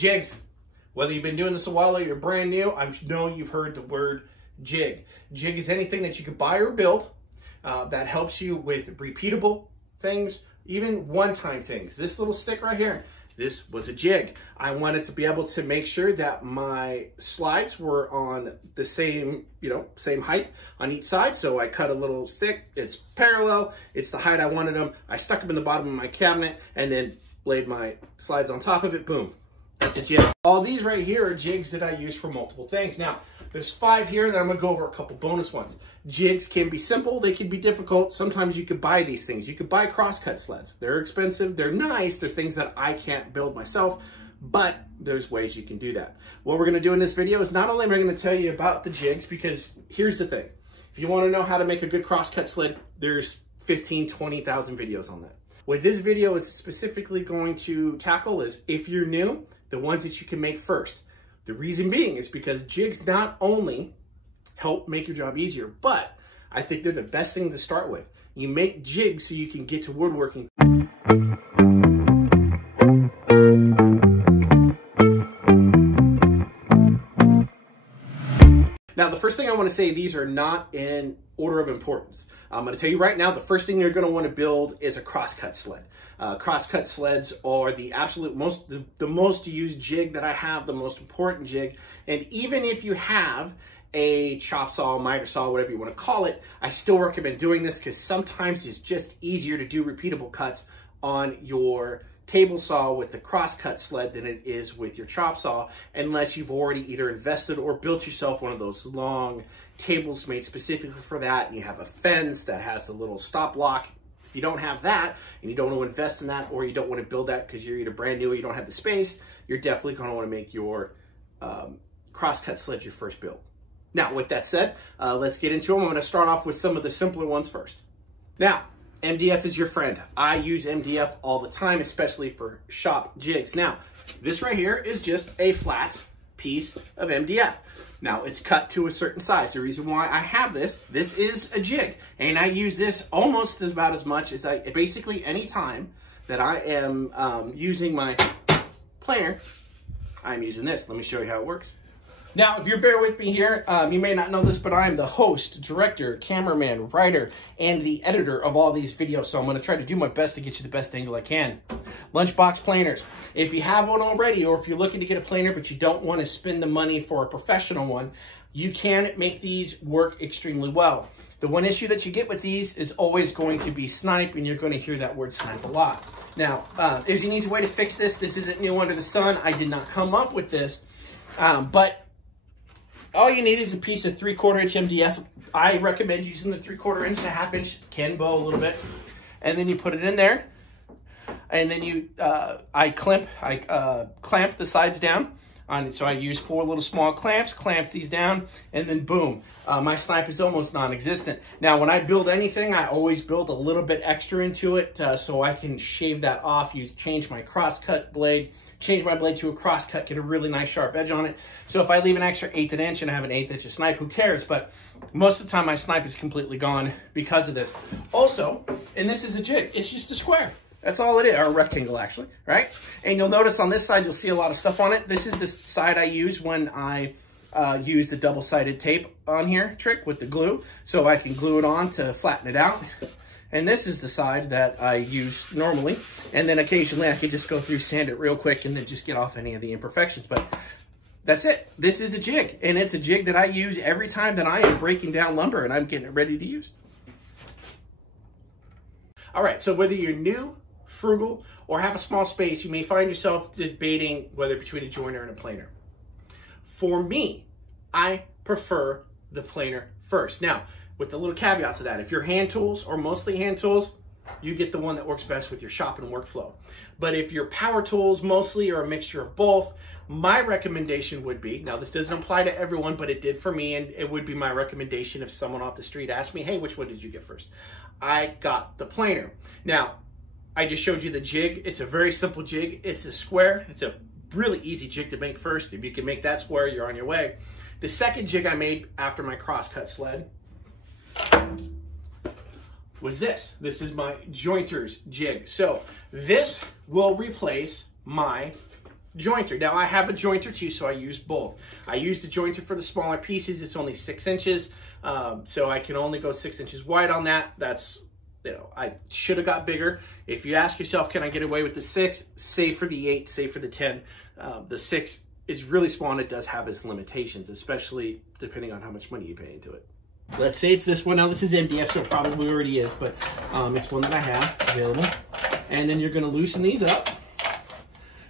Jigs. Whether you've been doing this a while or you're brand new, I know you've heard the word jig. Jig is anything that you could buy or build that helps you with repeatable things, even one-time things. This little stick right here, this was a jig. I wanted to be able to make sure that my slides were on the same, same height on each side. So I cut a little stick, it's parallel, it's the height I wanted them. I stuck them in the bottom of my cabinet and then laid my slides on top of it, boom. That's a jig. All these right here are jigs that I use for multiple things. Now, there's 5 here that I'm gonna go over a couple bonus ones. Jigs can be simple, they can be difficult. Sometimes you could buy these things. You could buy crosscut sleds. They're expensive, they're nice, they're things that I can't build myself, but there's ways you can do that. What we're gonna do in this video is not only am I gonna tell you about the jigs, because here's the thing. If you wanna know how to make a good crosscut sled, there's 15, 20,000 videos on that. What this video is specifically going to tackle is, if you're new, the ones that you can make first. The reason being is because jigs not only help make your job easier, but I think they're the best thing to start with. You make jigs so you can get to woodworking. Now, the first thing I want to say, these are not in order of importance. I'm going to tell you right now, the first thing you're going to want to build is a crosscut sled. Crosscut sleds are the absolute most, the most used jig that I have, the most important jig. And even if you have a chop saw, miter saw, whatever you want to call it, I still recommend doing this because sometimes it's just easier to do repeatable cuts on your table saw with the crosscut sled than it is with your chop saw, unless you've already either invested or built yourself one of those long tables made specifically for that, and you have a fence that has a little stop lock. If you don't have that, and you don't want to invest in that, or you don't want to build that because you're either brand new or you don't have the space, you're definitely going to want to make your crosscut sled your first build. Now, with that said, let's get into them. I'm going to start off with some of the simpler ones first. Now, MDF is your friend. I use MDF all the time, especially for shop jigs. Now, this right here is just a flat piece of MDF. Now, it's cut to a certain size. The reason why I have this is a jig, and I use this almost about as much as basically any time that I am using my planer, I'm using this. Let me show you how it works. Now, if you're bear with me here, you may not know this, but I'm the host, director, cameraman, writer, and the editor of all these videos, so I'm going to try to do my best to get you the best angle I can. Lunchbox planers. If you have one already, or if you're looking to get a planer but you don't want to spend the money for a professional one, you can make these work extremely well. The one issue that you get with these is always going to be snipe, and you're going to hear that word snipe a lot. Now, there's an easy way to fix this. This isn't new under the sun. I did not come up with this, but all you need is a piece of 3/4 inch MDF. I recommend using the 3/4 inch to 1/2 inch, can bow a little bit. And then you put it in there. And then you, I clamp the sides down. So I use 4 little small clamps these down, and then boom, my snipe is almost non-existent. Now, when I build anything, I always build a little bit extra into it so I can shave that off, change my crosscut blade, change my blade to a crosscut, get a really nice sharp edge on it. So if I leave an extra 1/8 inch and I have an 1/8 inch of snipe, who cares? But most of the time my snipe is completely gone because of this. Also, and this is a jig, it's just a square. That's all it is, or a rectangle actually, right? And you'll notice on this side, you'll see a lot of stuff on it. This is the side I use when I use the double-sided tape on here trick with the glue, so I can glue it on to flatten it out. And this is the side that I use normally. And then occasionally I can just go through, sand it real quick, and then just get off any of the imperfections. But that's it. This is a jig. And it's a jig that I use every time that I am breaking down lumber and I'm getting it ready to use. All right, so whether you're new, frugal, or have a small space, you may find yourself debating whether between a joiner and a planer. For me, I prefer the planer first. Now, with a little caveat to that, if you're hand tools or mostly hand tools, you get the one that works best with your shop and workflow. But if you're power tools mostly, or a mixture of both, my recommendation would be, now this doesn't apply to everyone, but it did for me, and it would be my recommendation if someone off the street asked me, hey, which one did you get first? I got the planer. Now, I just showed you the jig. It's a very simple jig. It's a square. It's a really easy jig to make first. If you can make that square, you're on your way. The second jig I made after my crosscut sled was this. This is my jointer's jig. So this will replace my jointer. Now I have a jointer too, so I use both. I use the jointer for the smaller pieces. It's only 6 inches, so I can only go 6 inches wide on that. That's, you know, I should have got bigger. If you ask yourself, can I get away with the 6? Save for the 8, save for the 10. The 6 is really small and it does have its limitations, especially depending on how much money you pay into it. Let's say it's this one. Now this is MDF, so it probably already is, but it's one that I have available. And then you're gonna loosen these up.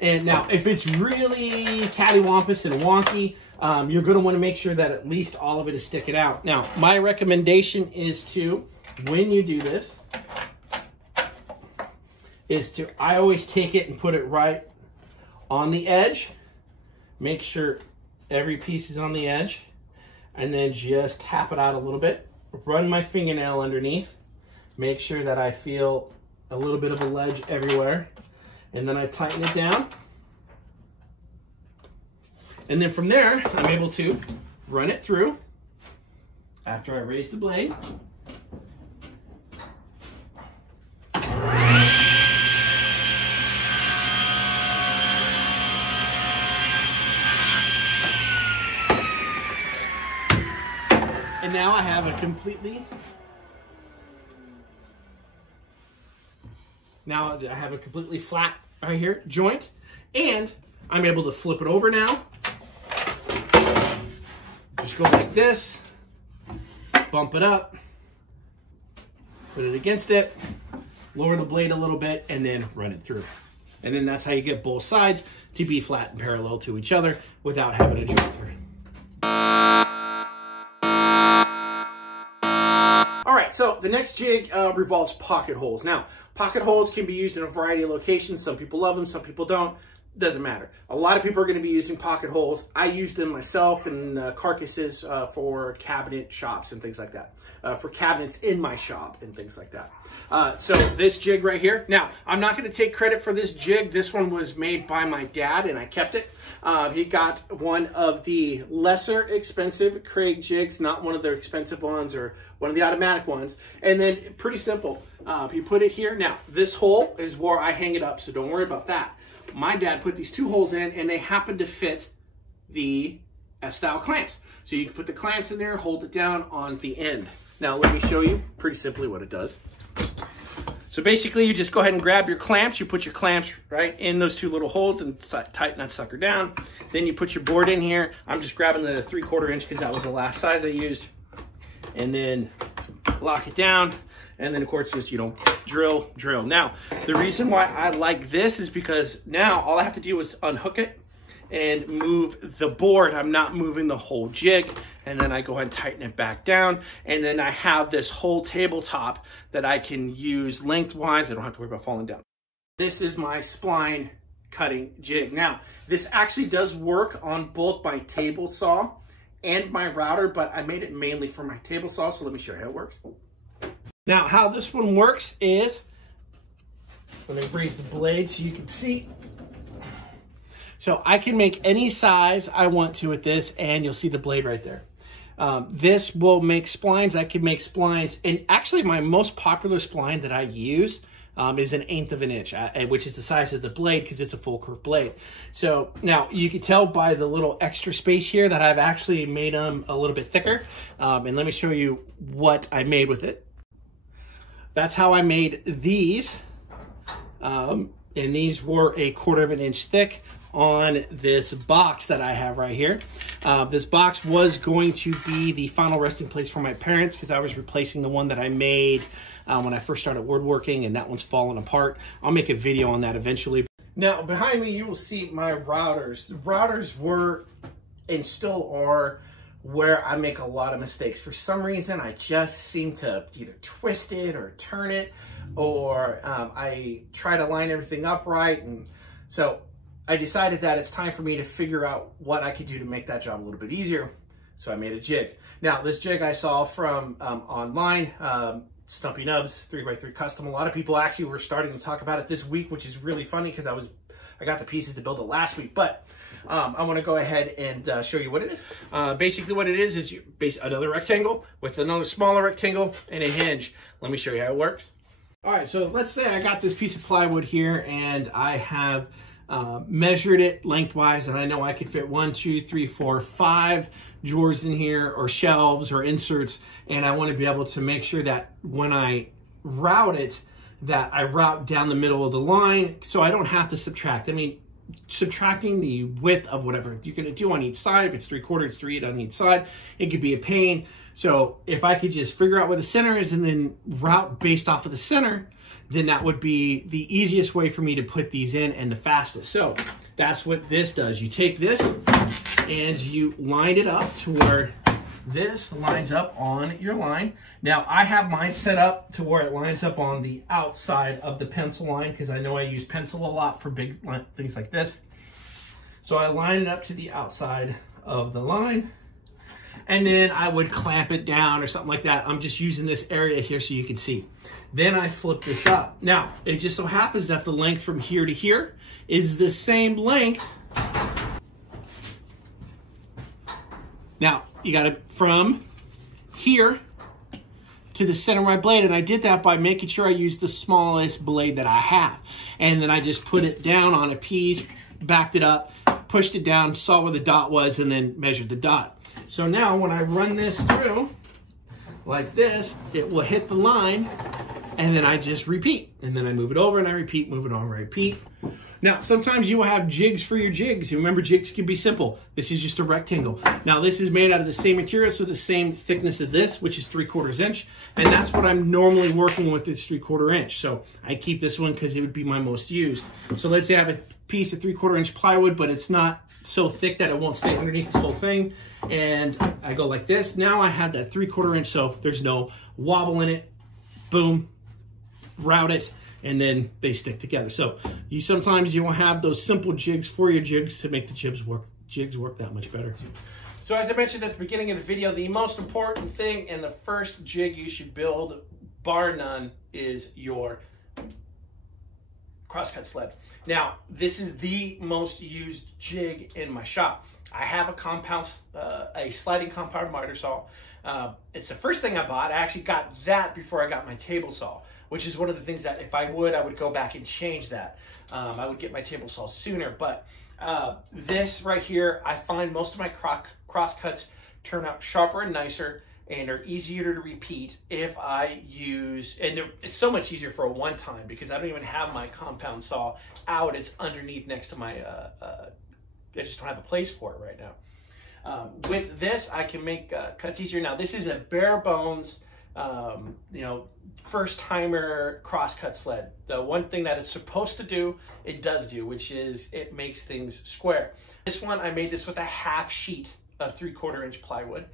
And now if it's really cattywampus and wonky, you're gonna wanna make sure that at least all of it is sticking out. Now, my recommendation is to, when you do this, I always take it and put it right on the edge. Make sure every piece is on the edge. And then just tap it out a little bit. Run my fingernail underneath. Make sure that I feel a little bit of a ledge everywhere. And then I tighten it down. And then from there, I'm able to run it through after I raise the blade. And now I have a completely flat right here joint, and I'm able to flip it over now. Just go like this, bump it up, put it against it, lower the blade a little bit, and then run it through. And then that's how you get both sides to be flat and parallel to each other without having a jointer. All right, so the next jig revolves pocket holes. Now, pocket holes can be used in a variety of locations. Some people love them, some people don't. Doesn't matter. A lot of people are going to be using pocket holes. I use them myself in carcasses for cabinet shops and things like that. For cabinets in my shop and things like that. So this jig right here. Now, I'm not going to take credit for this jig. This one was made by my dad and I kept it. He got one of the lesser expensive Craig jigs, not one of their expensive ones or one of the automatic ones. And then pretty simple. You put it here. Now, this hole is where I hang it up, so don't worry about that. My dad put these 2 holes in and they happen to fit the F-style clamps. So you can put the clamps in there, hold it down on the end. Now let me show you pretty simply what it does. So basically you just go ahead and grab your clamps. You put your clamps right in those 2 little holes and tighten that sucker down. Then you put your board in here. I'm just grabbing the 3/4 inch because that was the last size I used. And then lock it down. And then of course just, you know, drill. Now, the reason why I like this is because now all I have to do is unhook it and move the board. I'm not moving the whole jig. And then I go ahead and tighten it back down. And then I have this whole tabletop that I can use lengthwise. I don't have to worry about falling down. This is my spline cutting jig. Now, this actually does work on both my table saw and my router, but I made it mainly for my table saw. So let me show you how it works. Now, how this one works is, let me raise the blade so you can see. So I can make any size I want to with this, and you'll see the blade right there. This will make splines. I can make splines, and actually my most popular spline that I use is 1/8 of an inch, which is the size of the blade because it's a full curve blade. So now you can tell by the little extra space here that I've actually made them a little bit thicker. And let me show you what I made with it. That's how I made these. And these were 1/4 of an inch thick on this box that I have right here. This box was going to be the final resting place for my parents because I was replacing the one that I made when I first started woodworking, and that one's fallen apart. I'll make a video on that eventually. Now, behind me, you will see my routers. The routers were and still are where I make a lot of mistakes. For some reason, I just seem to either twist it or turn it, or I try to line everything up right. And so I decided that it's time for me to figure out what I could do to make that job a little bit easier. So I made a jig. Now, this jig I saw from online, Stumpy Nubs 3x3 Custom. A lot of people actually were starting to talk about it this week, which is really funny because I got the pieces to build it last week. But I want to go ahead and show you what it is. Basically what it is you base another rectangle with another smaller rectangle and a hinge. Let me show you how it works. All right, so let's say I got this piece of plywood here and I have measured it lengthwise, and I know I could fit 1, 2, 3, 4, 5 drawers in here, or shelves or inserts, and I want to be able to make sure that when I route it, that I route down the middle of the line so I don't have to subtract. I mean, subtracting the width of whatever you're going to do on each side, if it's 3/4, it's 3 on each side, it could be a pain. So if I could just figure out where the center is and then route based off of the center, then that would be the easiest way for me to put these in and the fastest. So that's what this does. You take this and you line it up to where this lines up on your line. Now I have mine set up to where it lines up on the outside of the pencil line because I know I use pencil a lot for big things like this. So I line it up to the outside of the line, and then I would clamp it down or something like that. I'm just using this area here so you can see. Then I flip this up. Now, it just so happens that the length from here to here is the same length. Now, you got it from here to the center of my blade, and I did that by making sure I used the smallest blade that I have. And then I just put it down on a piece, backed it up, pushed it down, saw where the dot was, and then measured the dot. So now when I run this through like this, it will hit the line, and then I just repeat. And then I move it over and I repeat, move it over, repeat. Now, sometimes you will have jigs for your jigs. You remember, jigs can be simple. This is just a rectangle. Now, this is made out of the same material, so the same thickness as this, which is 3/4 inch. And that's what I'm normally working with, is 3/4 inch. So I keep this one because it would be my most used. So let's say I have a piece of 3/4 inch plywood, but it's not so thick that it won't stay underneath this whole thing. And I go like this. Now I have that 3/4 inch, so there's no wobble in it. Boom, route it, and then they stick together. So sometimes you will have those simple jigs for your jigs to make the jigs work that much better. So as I mentioned at the beginning of the video, the most important thing and the first jig you should build, bar none, is your crosscut sled. Now, this is the most used jig in my shop. I have a sliding compound miter saw. It's the first thing I bought. I actually got that before I got my table saw, which is one of the things that if I would go back and change that. I would get my table saw sooner, but this right here, I find most of my crosscuts turn out sharper and nicer and are easier to repeat if I use, and it's so much easier for a one-time because I don't even have my compound saw out. It's underneath next to my, I just don't have a place for it right now. With this, I can make cuts easier. Now, this is a bare bones, first timer crosscut sled. The one thing that it's supposed to do, it does do, which is it makes things square. This one, I made this with a half sheet of 3/4 inch plywood.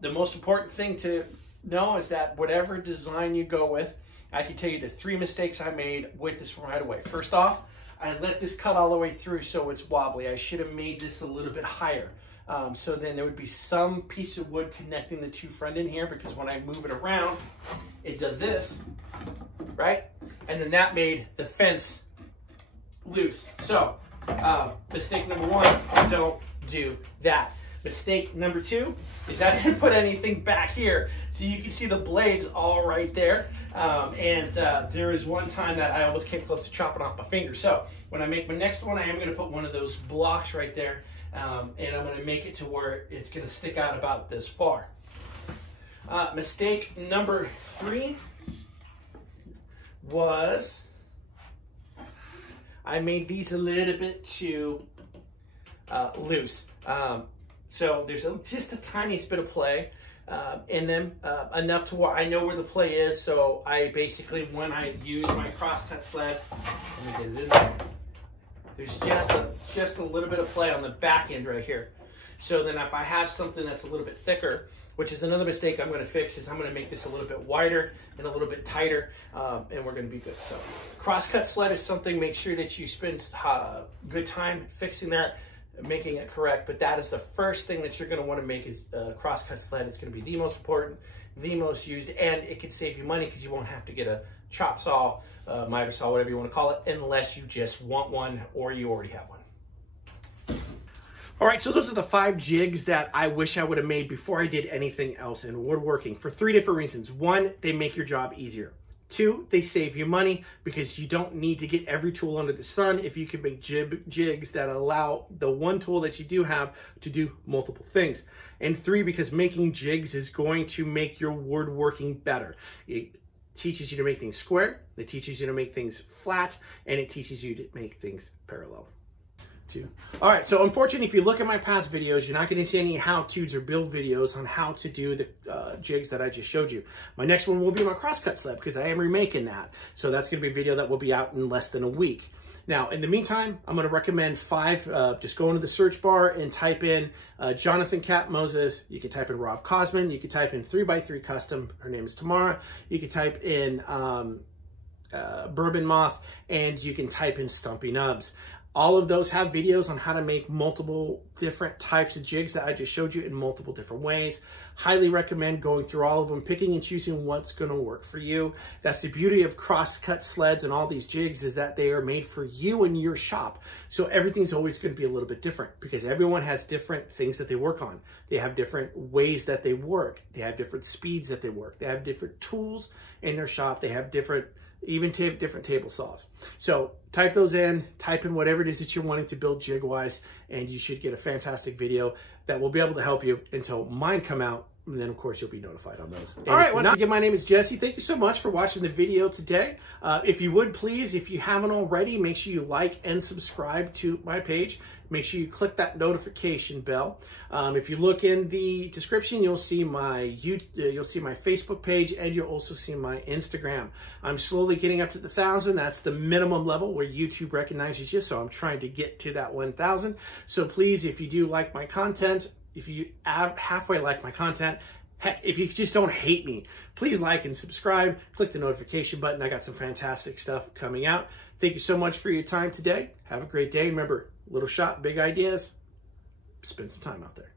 The most important thing to know is that whatever design you go with, I can tell you the 3 mistakes I made with this right away. First off, I let this cut all the way through so it's wobbly. I should have made this a little bit higher. So then there would be some piece of wood connecting the two front in here, because when I move it around, it does this, right? And then that made the fence loose. So mistake number 1, don't do that. Mistake number 2 is I didn't put anything back here. So you can see the blades all right there. There is one time that I almost came close to chopping off my finger. So when I make my next one, I am gonna put one of those blocks right there. And I'm gonna make it to where it's gonna stick out about this far. Mistake number 3 was I made these a little bit too loose. So there's just the tiniest bit of play in them, enough to where I know where the play is. So I basically, when I use my crosscut sled, let me get it in there. There's just a little bit of play on the back end right here. So then if I have something that's a little bit thicker, which is another mistake I'm gonna fix, is I'm gonna make this a little bit wider and a little bit tighter, and we're gonna be good. So crosscut sled is something, make sure that you spend good time fixing that, making it correct. But that is the first thing that you're gonna wanna make, is crosscut sled. It's gonna be the most important, the most used, and it can save you money because you won't have to get a chop saw, miter saw, whatever you want to call it, unless you just want one or you already have one. All right, so those are the 5 jigs that I wish I would have made before I did anything else in woodworking, for 3 different reasons. 1, they make your job easier. 2, they save you money because you don't need to get every tool under the sun if you can make jigs that allow the one tool that you do have to do multiple things. And 3, because making jigs is going to make your woodworking better. It teaches you to make things square, it teaches you to make things flat, and it teaches you to make things parallel. All right, so unfortunately, if you look at my past videos, you're not going to see any how-tos or build videos on how to do the jigs that I just showed you. My next one will be my crosscut sled because I am remaking that. So that's going to be a video that will be out in less than a week. Now, in the meantime, I'm going to recommend 5. Just go into the search bar and type in Jonathan Cat Moses. You can type in Rob Cosman. You can type in 3x3 Custom. Her name is Tamara. You can type in Bourbon Moth, and you can type in Stumpy Nubs. All of those have videos on how to make multiple different types of jigs that I just showed you in multiple different ways. Highly recommend going through all of them, picking and choosing what's going to work for you. That's the beauty of crosscut sleds and all these jigs, is that they are made for you and your shop. So everything's always going to be a little bit different because everyone has different things that they work on. They have different ways that they work. They have different speeds that they work. They have different tools in their shop. They have different table saws. So type those in, type in whatever it is that you're wanting to build jig-wise, and you should get a fantastic video that will be able to help you until mine come out. And then, of course, you'll be notified on those. All right, once again, my name is Jesse. Thank you so much for watching the video today. If you would, please, if you haven't already, make sure you like and subscribe to my page. Make sure you click that notification bell. If you look in the description, you'll see my Facebook page, and you'll also see my Instagram. I'm slowly getting up to the 1,000. That's the minimum level where YouTube recognizes you, so I'm trying to get to that 1,000. So please, if you do like my content, if you halfway like my content, heck, if you just don't hate me, please like and subscribe, click the notification button. I got some fantastic stuff coming out. Thank you so much for your time today. Have a great day. Remember, little shot, big ideas. Spend some time out there.